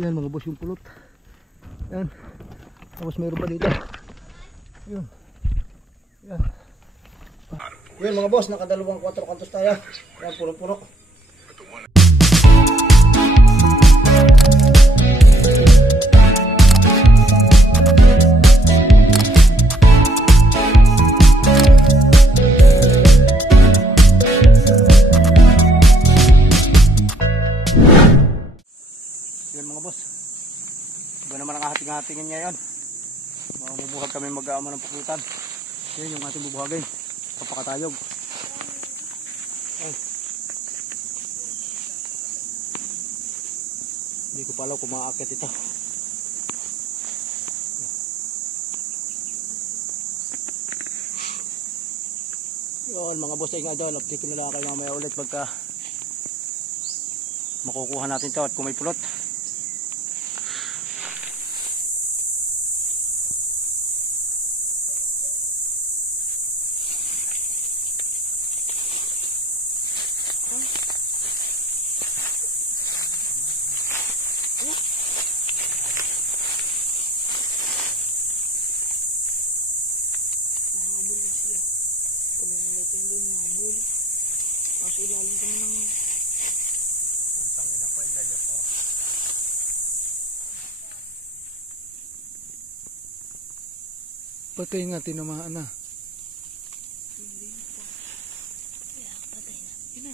Yan mga boss yung pulot. Yan. Tapos mayroon pa dito. Yun. Yan. Yan mga boss, nakadalawang 4 kantos tayo. Yan, puno-puno. Yan mga boss. Iba naman ang hating-hatingin ngayon. Mabubuhag kami mag-aama ng pukutan. Yan yung ating bubuhagin. Papakatayog. Ay. Hindi ko pala kung maaakit ito. Yun mga boss ay nga dyan. Update ko nila kayo mamaya ulit pagka makukuha natin ito at kung may pulot. Nahabol na siya. Kung nalito yung doon, nahabol. Tapos ilalim kami ng... Ang tangin na pa, ilagay pa. Patay nga, tinamaan na. Hindi pa. Kaya patay na. Yun na.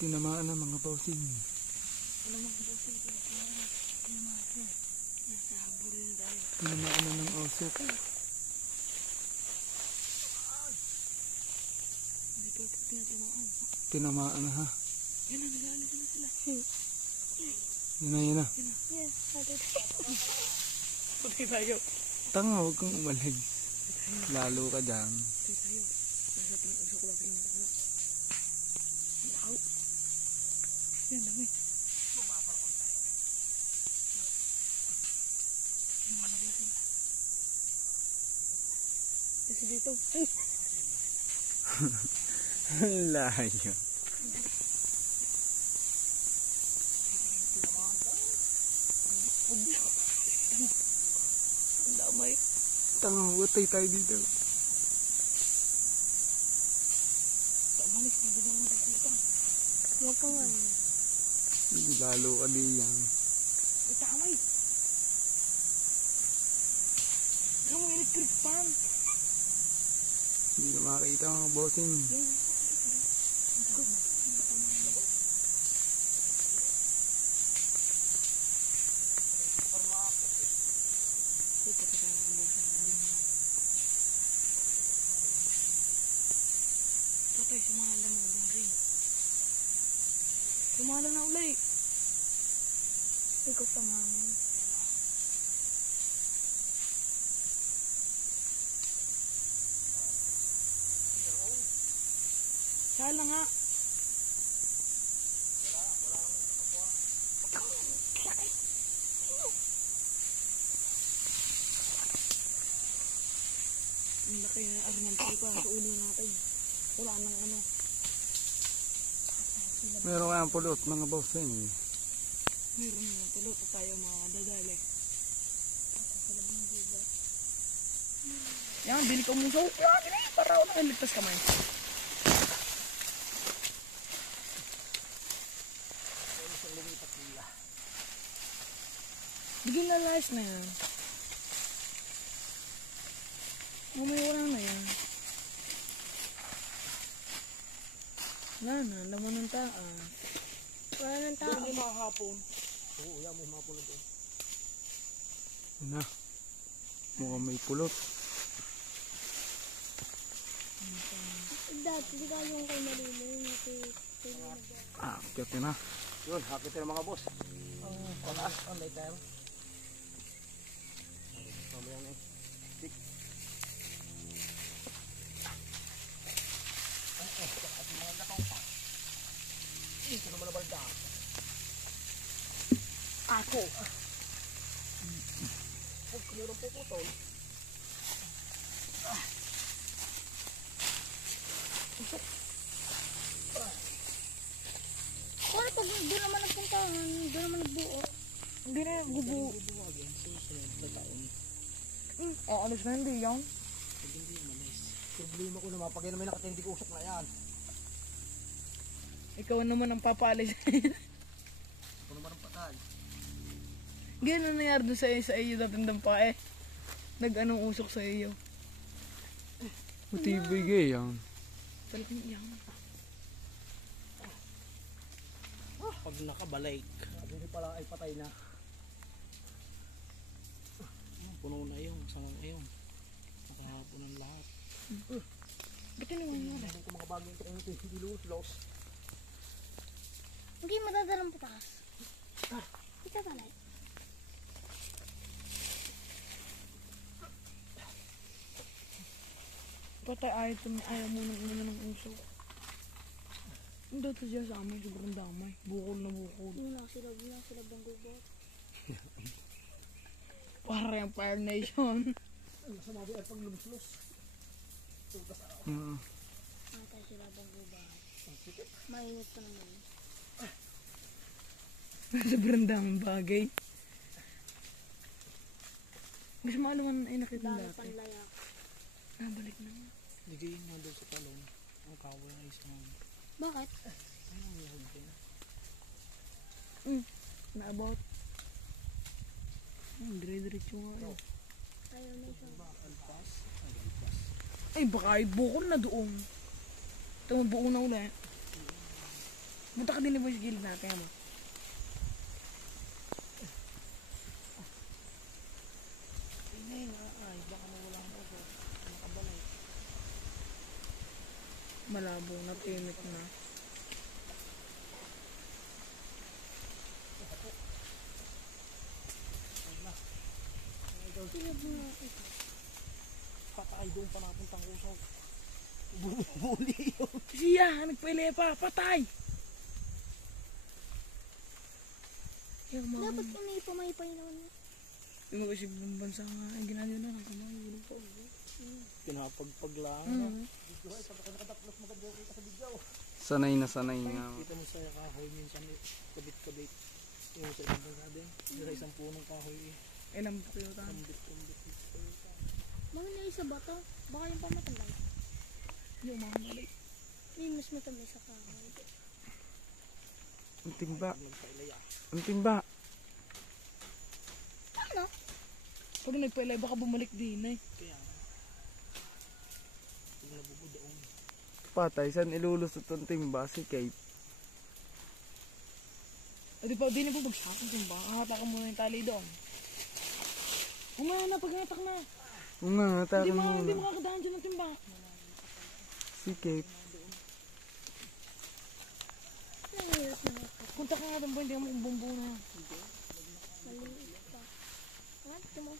Tinamaan na mga bossing. Ano mga bossing? Tinamaan na. Nahabol rin tayo. Tinamaan na ng osok. Hindi pa ito tinatamaan. Tinamaan na ha. Yan na, nag-aalis na sila. Yan na, yan na. Yes, patay tayo. Patay tayo. Tanga, huwag kang umalig. Lalo ka dyan. Patay tayo. Nasa tingin usok lang kayo natakot. Lakaw. Yan, dami. Kasi dito. Ay! Layo. Ang damay. Tanga, watay tayo dito. Malis na diba mo dito. Huwag ka nga. Lalo ka diyan. Itamay. Ano mo electric fan? Hindi na makakita mga bossing. Yan. Patay, sumahalan mga bangay. Sumahalan na ulay. Ikot ang hangin. Sala nga. Ang laki na arnal pa sa ulo natin. Wala nang ano. Meron kayang pulot mga bossing. Meron na tulot at tayo mga dadali. Yan, bili ko muso. Yan, para ako nakaligtas kamay. Bigyan na lies na yan. Mamaya wala na yan. Wala na, laman ng taas. Wala ng taas. Hindi makahapon. Oo, yan mo mga pulot doon. Yan na. Mukhang may pulot. Dati, di ka yung kay Marino. Akit na. Yun, akit na mga boss. Pataas, may tayo. Mamaya na eh. Tik. At mga nakang pa. Ito naman na balda. Ako. Huwag kumurang puputol. Paano pag doon naman nagpuntahan, doon naman nagbuo? Hindi na nagbubuo. Bubuhagin sa sunod na taon. Alis na hindi yan. Pag hindi yung manis. Problema ko naman, pag yan may nakatindig usok na yan. Ikaw naman ang papaalis. Ako naman ang patay. Ganyan nangyari doon sa iyo dating dampa eh. Nag-anong usok sa iyo. Matibay gayang. Talagang iyan. Pag nakabalik. Sabi pala ay patay na. Puno na yung, samang yung. Nakahapon ang lahat. Ba't yun naman yun? Meron ko mga bagong ito kung hindi lulos. Hindi madadalang pataas. Kita talay. Patay ayaw mo ng usok. Hindi ito siya sa amin, sobrang damay. Bukol na bukol. Yun lang sila bang gubat. Para yung Fire Nation. Ay, masama ba ay pag lulos. Matay sila bang gubat. Mainit pa naman. Sobrang daming bagay. Gusto mo alaman ay nakita Dami dati. panlaya. Balik na. Ligayin mo doon sa talong. Ang kawal ay isang. Bakit? Ay, ang lahog din. Na-about. Dire-diretso nga. Ayaw na isang. Alpas. Ay, alpas. Ay, baka ay bukol na doon. Ito, buo na ulit. Punta ka din ba sa gilid natin, ano? Ay, ay, baka nawala ang oso. Nakabalik. Malabo na, timik na. Sila bunga ito. Patay doon pa napuntang usok. Bumuli yun. Siya, nagpailaya pa, patay! Yung mga... Dapat pamay-pamay naman. Yung mga isip ng bansa nga, ay ginagawa na ng kamay. Pinapagpaglaan. Video ay, sabi ko nakatapos maganda yung kita sa video. Sanay na sanay nga. Kita mo sa kahoy minsan kabit-kabit. Yung sa ibang bansa din. Sa isang punong kahoy. Ilang po kayo tayo. Kambit-kambit. Mga na sa bato. Baka yung pamatandang. Yung mga malik. Hindi mas matamis sa kahoy. Ang timba. Nagpailaya. Ang timba. Ano? Pag nagpailay, baka bumalik din eh. Kaya nga. Yung nabubudoong. Patay. Saan ilulusot ang timba? Si Kate. O di pa, di na po magsakot yung baka. Hata ka muna yung tali doon. Umana na, pag natak na. Oo nga, Hindi takin mo muna. makakadaan dyan ng timba. Si Kate. Nangihirap na ako. Punta ka nga doon ba, hindi ka makumbumbo na. Maliit pa. Ano? Ito mo.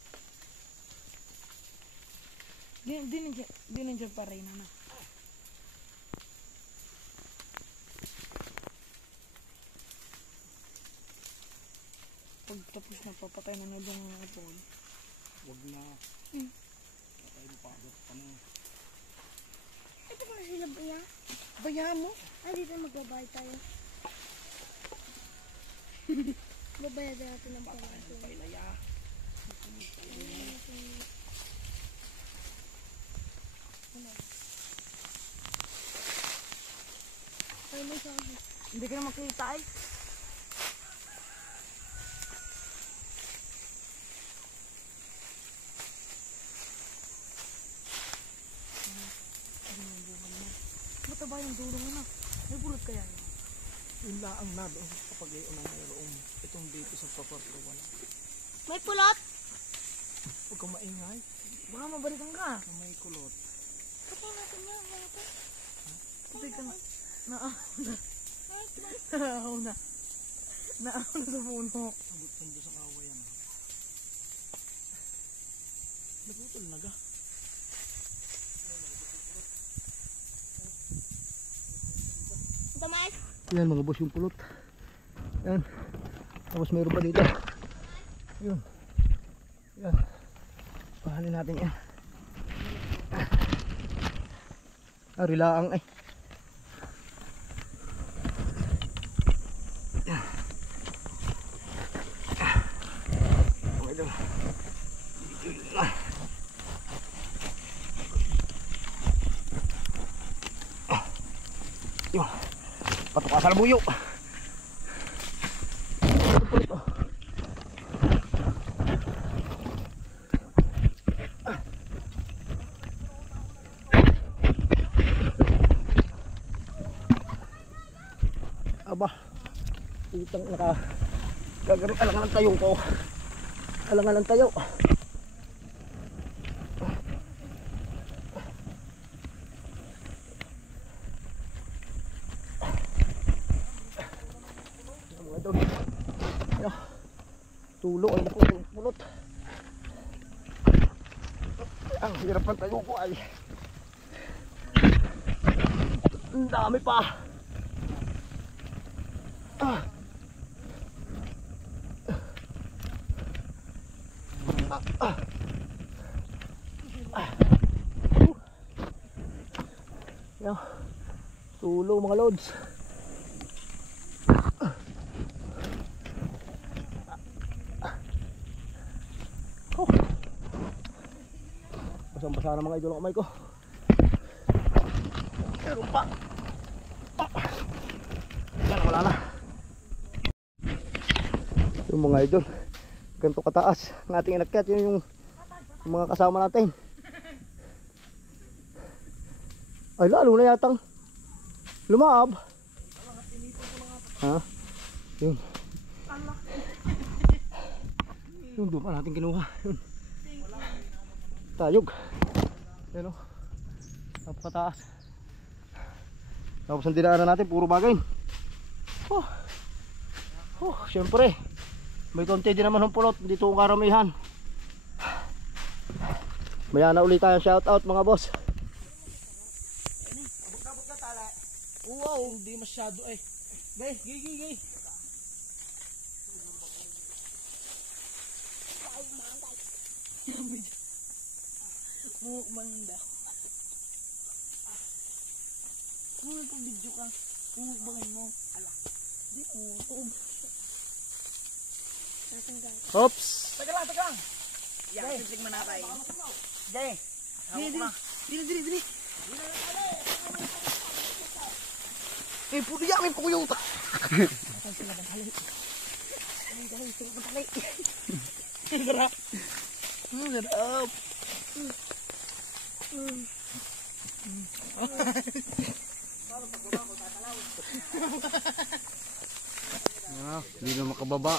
Di nandiyan pa rin na. Pag tapos na, papatay na ibang mga apol. Huwag na. Patay mo pagod pa na. Ito pa na sila buya. Bayaan mo. Ay, dito magbabayad tayo. Babayad natin ng pamangkin. Nagpailaya. Ay, may sa akin. Hindi ka na makita ay. Mataba yung dulo mo na. May bulot kaya yun. Yun laang na doon. Kapag yun ang mayroong. Itong dito sa paparlo wala. May pulot! Huwag kang maingay. Baka mabalikan ka. Kung may kulot. Patay natin yan. Mga ito. Hindi ka na. Naaw na. Naaw na sa puno. Abot pundo sa kawayan. Naputol na ga. Ito, mais. Yan mga boss yung pulot. Yan. Tapos meron pa dito. Yun. Yan. Pahalin natin yan. Rilaang eh. Yun. Patok ka sa labuyo. Aba, itang gagawin alangan ng tayo ko. Alangan ng tayo. Mga idol. Ayan. Tulo ay napulot. Ang hirap ng tayo ko ay ang dami pa. Yan. Tulo mga lods. Basang-basa na mga idol ang kamay ko. Meron pa. Yan, wala na. Yung mga idol, ganito kataas ng ating inakyat. Yun yung mga kasama natin. Ay, lalo na yatang lumaab. Ha? Yun. Yung doon pa natin kinuha. Yun. Tayog. Yan o. Napakataas. Tapos ang dinaanan natin, puro bagay. Siyempre. May konti din naman ng pulot. Dito ang karamihan. Maya na ulit tayo shout out mga boss. Wow, hindi masyado eh. Gay, gay. Manda. Kung nagpabidyo ka, umukbangan mo. Ala. Di mo. Oops. Taga lang. Yan, sisig manakay. Gay. Hawak na. Dili. Eh, puro yamin po yung Sarap. Sarap. Hindi na makababa.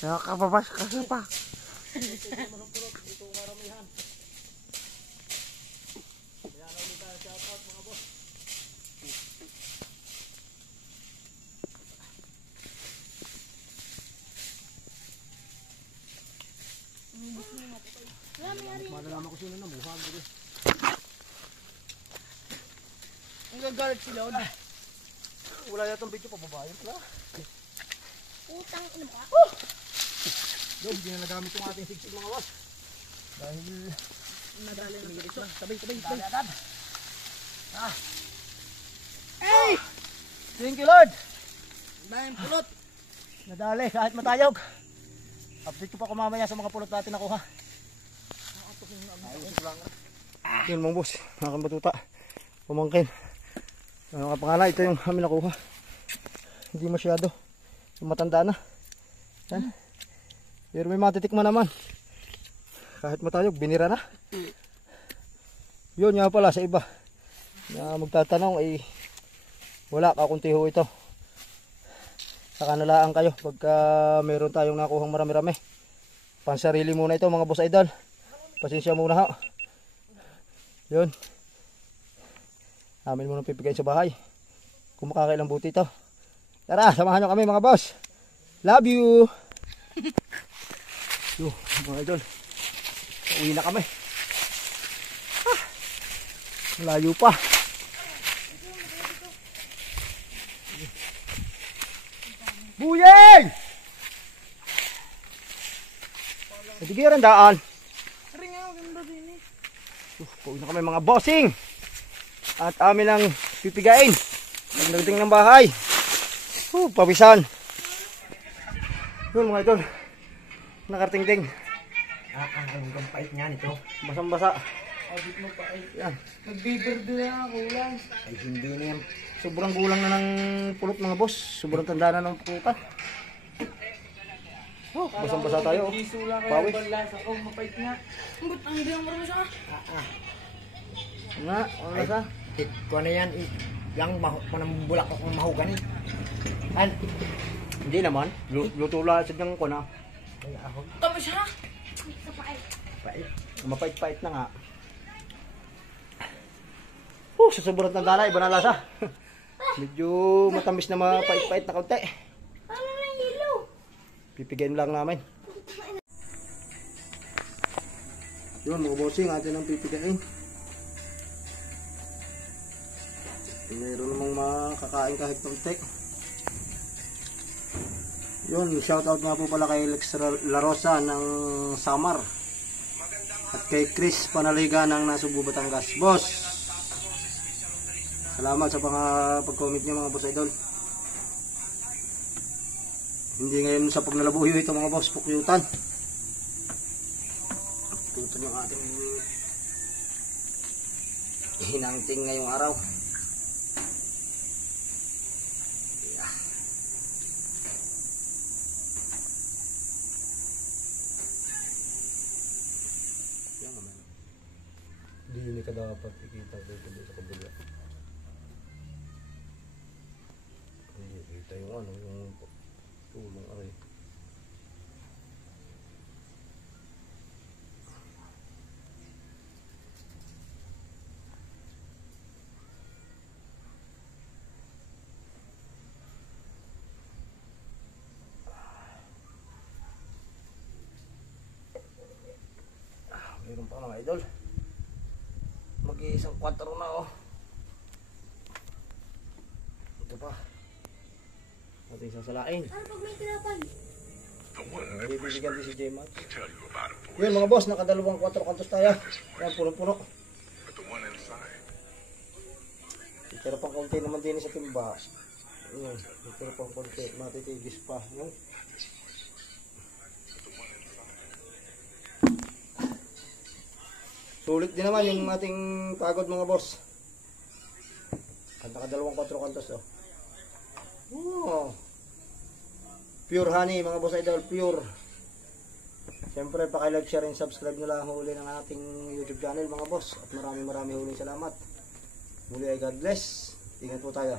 Nakakababa kasi pa. Malalaman ko sino na muhang dito. Ang gagalit sila. Wala yatang video pababayan pala. Utang ina mo ka. Doon, hindi na nagamit yung ating sigsig mga boss. Dahil Nadali na ito. Sabay. Hey! Thank you Lord. Dahil pulot. Nadali kahit matayog. Update ko pa kung mamaya sa mga pulot natin nakuha. Yun mga boss, mga kambatuta. Pumangkin. Mga pangalan, ito yung amin nakuha. Hindi masyado. Matanda na. Yan. Pero may matitikman naman. Kahit matayog, binira na. Yun nga pala sa iba. Na magtatanong ay wala, kakunti ho ito. Saka nalaan kayo pagka meron tayong nakuhang marami-rami. Pansarili muna ito mga boss idol. Pasensya muna ha. Yun. Amin muna pipigayin sa bahay. Kung makakailang buti ito. Tara, samahan nyo kami mga boss. Love you. Yo, mga idol. Uwi na kami. Malayo pa. Buyeng! Nadigiran daan. Ring ako, ganda din eh. Pauwi na kami mga bossing. At amin ang pipigain. Pagdating ng bahay. Pawisan. Yun mga idol. Nakarating-ting. Ang pait niya nito. Basang-basa. Abit mo pa ay. Yan. Nagbibirdo na ako lang. Ay, hindi na yan. Sobrang gulang na ng pulot mga boss. Sobrang tanda na ng pulutan. Oh, basang-basa tayo. Oh. Gisula kayo Pawis. balas ako. Mapait nga. Ba't ang hindi ang marami sa Nga, ano na sa? Ko na yan, yung manambulak ako ng mahugani. An, Hindi naman. Luto lahat sa diyang ko na. ay ako, Kami siya. pait. Mapait-pait na nga. Sa sobrang tanda na, iba na lasa. Medyo matamis na mapait-pait na kaunti. Paano na yelo? Pipigayin lang namin. Yun mga bossing, atin ang pipigayin. Meron namang makakain kahit kaunti. Yun, shoutout nga po pala kay Lex La Rosa ng Samar. At kay Chris Panaliga ng Nasubo, Batangas. Boss! Salamat sa mga pag-comment niyo mga boss idol. Hindi ngayon sa paglalabuyo ito mga boss, pukyutan. Pukyutan yung ating hinangting ngayong araw. Yeah. Yan naman. Hindi ka dapat ikita dito sa kabila. Hindi kita yung ano, yung tulong aray. Mayroon pa mga idol. Mag-iisang 4 na oh. Ito pa. Ating sasalain. Ano pag may tinapay? Bibigyan din si J-Max. Yun mga boss, nakadalawang 4 kantos tayo. Yan, puno-puno. Pero pang konti naman din sa timba. Yun, pero pang konti, matitigis pa. Yun. Sulit din naman yung ating pagod mga boss. At nakadalawang 4 kantos oh. Oh. Pure honey mga boss idol, pure. Siyempre paki-like, share and subscribe nyo lang huli ng ating YouTube channel mga boss. At maraming huli salamat. Muli ay God bless. Ingat po tayo.